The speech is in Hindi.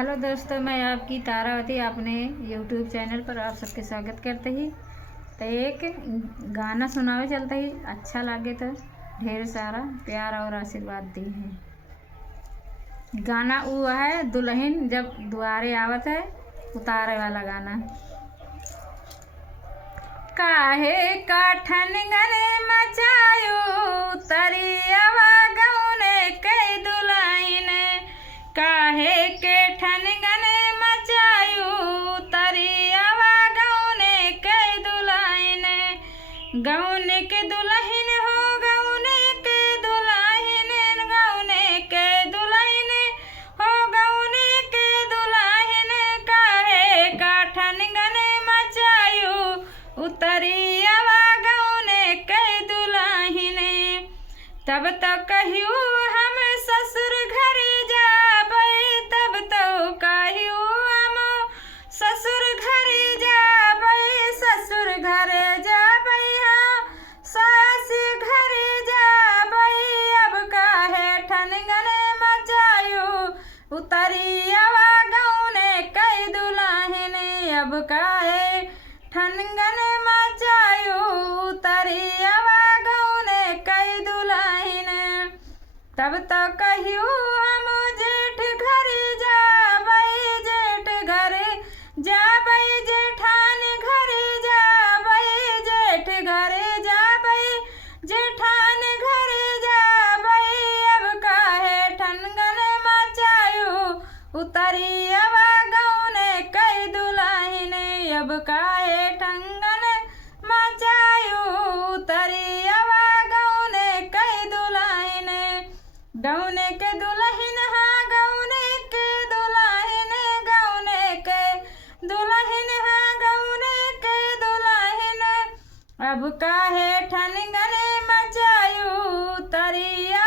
हेलो दोस्तों, मैं आपकी तारावती अपने यूट्यूब चैनल पर आप सबके स्वागत करते ही। तो एक गाना सुनावे चलते ही, अच्छा लगे तो ढेर सारा प्यार और आशीर्वाद दी है। गाना वो है दुल्हन जब दुआरे आवत है, उतारे वाला गाना। काहे काठन गने मचायो तरियावा गौने कई दुल्हन, काहे के ठन गने मचायो तरियावा गौने कई दुल्हन। गौने के दुल्हन हो गौने के दुल्हन, गौने के दुल्हन हो गौने के दुल्हन। काहे काठन गने मचायो उतरियावा गौने कई दुल्हन। तब तो कहियो हम ससुर घर जाबै, तब तो कहियो हम ससुर घर जाबै, ससुर घर जाबै हाँ सास घर जाबै। अब काहे ठन गने मचायो उतरियावा गौने कई दुल्हन, अब काहे ठन गने मचायो उतरियावा गौने कई दुल्हन। तब तो कहियो हम जेठ घर जाबै, जेठ घर जाबै, जेठान घर जाबै, जेठ घर जाबै, जेठान घर जाबै। अब काहे ठन गने मचायो उतरियावा गौने कई दुल्हन, अब काहे ठन गने मचायो उतरियावा गौने कई दुल्हन। गौने के दुल्हन हाँ गौने के दुल्हन, गौने के दुल्हन हाँ गौने के दुल्हन। अब काहे ठन गने मचायो उतरिया